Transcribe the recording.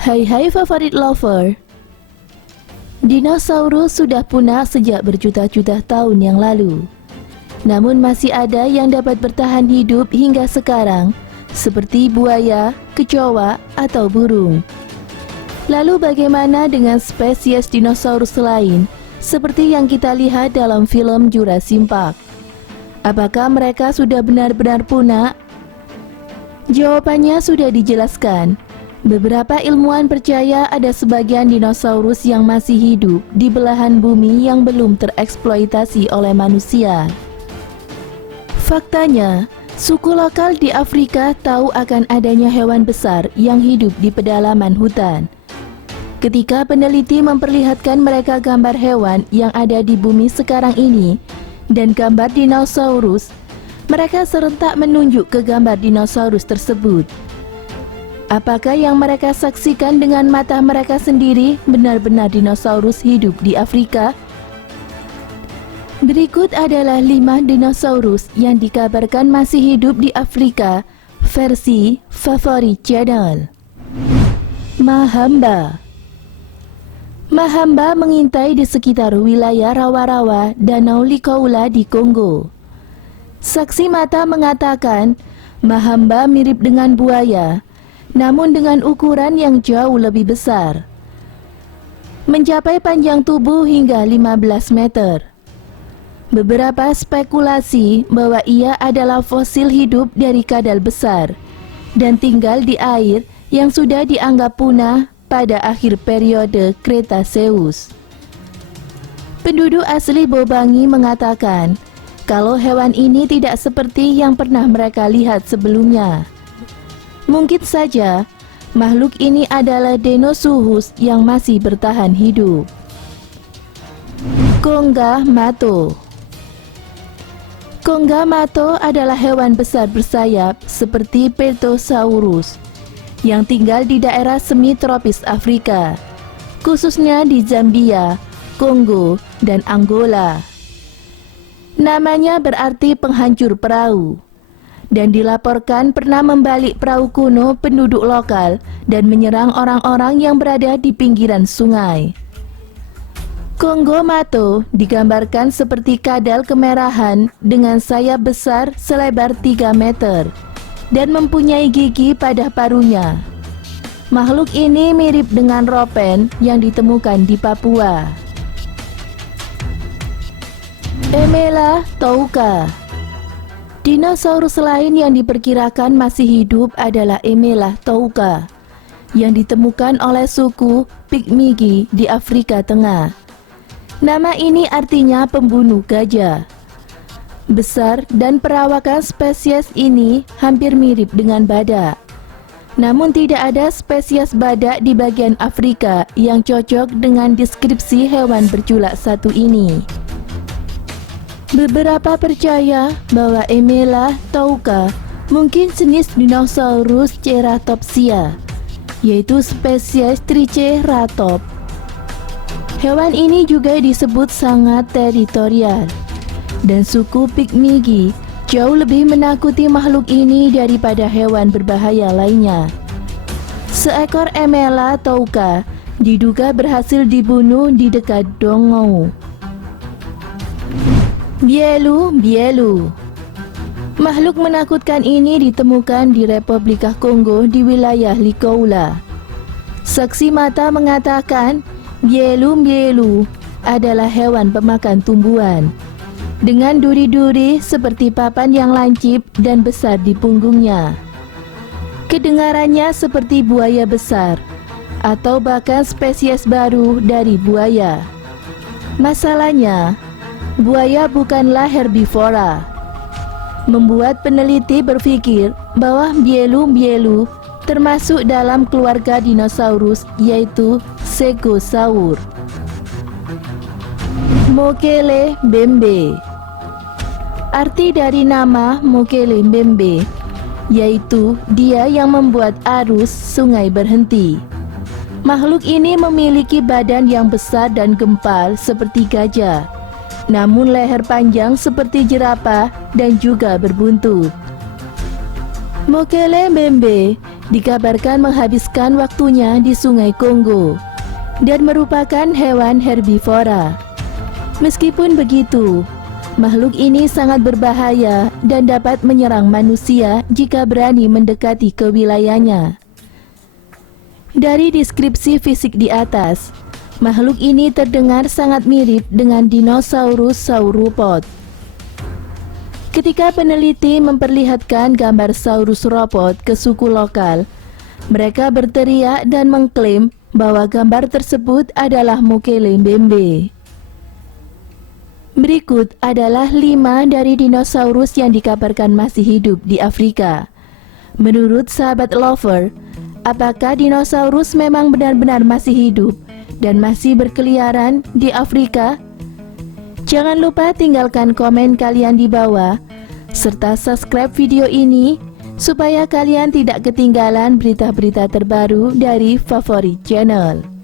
Hai favorit lover. Dinosaurus sudah punah sejak berjuta-juta tahun yang lalu. Namun masih ada yang dapat bertahan hidup hingga sekarang, seperti buaya, kecoa, atau burung. Lalu bagaimana dengan spesies dinosaurus lain, seperti yang kita lihat dalam film Jurassic Park? Apakah mereka sudah benar-benar punah? Jawabannya sudah dijelaskan. Beberapa ilmuwan percaya ada sebagian dinosaurus yang masih hidup di belahan bumi yang belum tereksploitasi oleh manusia. Faktanya, suku lokal di Afrika tahu akan adanya hewan besar yang hidup di pedalaman hutan. Ketika peneliti memperlihatkan mereka gambar hewan yang ada di bumi sekarang ini dan gambar dinosaurus, mereka serentak menunjuk ke gambar dinosaurus tersebut. Apakah yang mereka saksikan dengan mata mereka sendiri benar-benar dinosaurus hidup di Afrika? Berikut adalah 5 dinosaurus yang dikabarkan masih hidup di Afrika versi favorit channel. Mahamba. Mahamba mengintai di sekitar wilayah rawa-rawa Danau Likoula di Kongo. Saksi mata mengatakan Mahamba mirip dengan buaya, namun dengan ukuran yang jauh lebih besar, mencapai panjang tubuh hingga 15 meter. Beberapa spekulasi bahwa ia adalah fosil hidup dari kadal besar dan tinggal di air yang sudah dianggap punah pada akhir periode Kretaseus. Penduduk asli Bobangi mengatakan kalau hewan ini tidak seperti yang pernah mereka lihat sebelumnya. Mungkin saja makhluk ini adalah Deinosuchus yang masih bertahan hidup. Konga Mato. Konga Mato adalah hewan besar bersayap seperti Peltosaurus yang tinggal di daerah semi-tropis Afrika, khususnya di Zambia, Kongo, dan Angola. Namanya berarti penghancur perahu, dan dilaporkan pernah membalik perahu kuno penduduk lokal dan menyerang orang-orang yang berada di pinggiran sungai. Kongo Mato digambarkan seperti kadal kemerahan dengan sayap besar selebar 3 meter dan mempunyai gigi pada paruhnya. Makhluk ini mirip dengan ropen yang ditemukan di Papua. Emelahthouka. Dinosaurus lain yang diperkirakan masih hidup adalah Emelahthouka yang ditemukan oleh suku Pygmy di Afrika Tengah. Nama ini artinya pembunuh gajah. Besar dan perawakan spesies ini hampir mirip dengan badak. Namun tidak ada spesies badak di bagian Afrika yang cocok dengan deskripsi hewan berculak satu ini. Beberapa percaya bahwa Emelahthouka mungkin jenis dinosaurus Ceratopsia, yaitu spesies Triceratops. Hewan ini juga disebut sangat teritorial, dan suku Pygmy jauh lebih menakuti makhluk ini daripada hewan berbahaya lainnya. Seekor Emelahthouka diduga berhasil dibunuh di dekat Dongou. Bielu. Makhluk menakutkan ini ditemukan di Republika Kongo di wilayah Likoula. Saksi mata mengatakan Bielu adalah hewan pemakan tumbuhan dengan duri-duri seperti papan yang lancip dan besar di punggungnya. Kedengarannya seperti buaya besar atau bahkan spesies baru dari buaya. Masalahnya, buaya bukanlah herbivora, membuat peneliti berpikir bahwa Bielu termasuk dalam keluarga dinosaurus, yaitu Stegosaurus. Mokele Mbembe. Arti dari nama Mokele Mbembe yaitu dia yang membuat arus sungai berhenti. Makhluk ini memiliki badan yang besar dan gempal seperti gajah, namun leher panjang seperti jerapah dan juga berbuntut. Mokele Mbembe dikabarkan menghabiskan waktunya di Sungai Kongo dan merupakan hewan herbivora. Meskipun begitu, makhluk ini sangat berbahaya dan dapat menyerang manusia jika berani mendekati ke wilayahnya. Dari deskripsi fisik di atas, makhluk ini terdengar sangat mirip dengan dinosaurus sauropod. Ketika peneliti memperlihatkan gambar sauropod ke suku lokal, mereka berteriak dan mengklaim bahwa gambar tersebut adalah Mokele Mbembe. Berikut adalah 5 dari dinosaurus yang dikabarkan masih hidup di Afrika. Menurut sahabat lover, apakah dinosaurus memang benar-benar masih hidup dan masih berkeliaran di Afrika? Jangan lupa tinggalkan komen kalian di bawah, serta subscribe video ini supaya kalian tidak ketinggalan berita-berita terbaru dari Favorit Channel.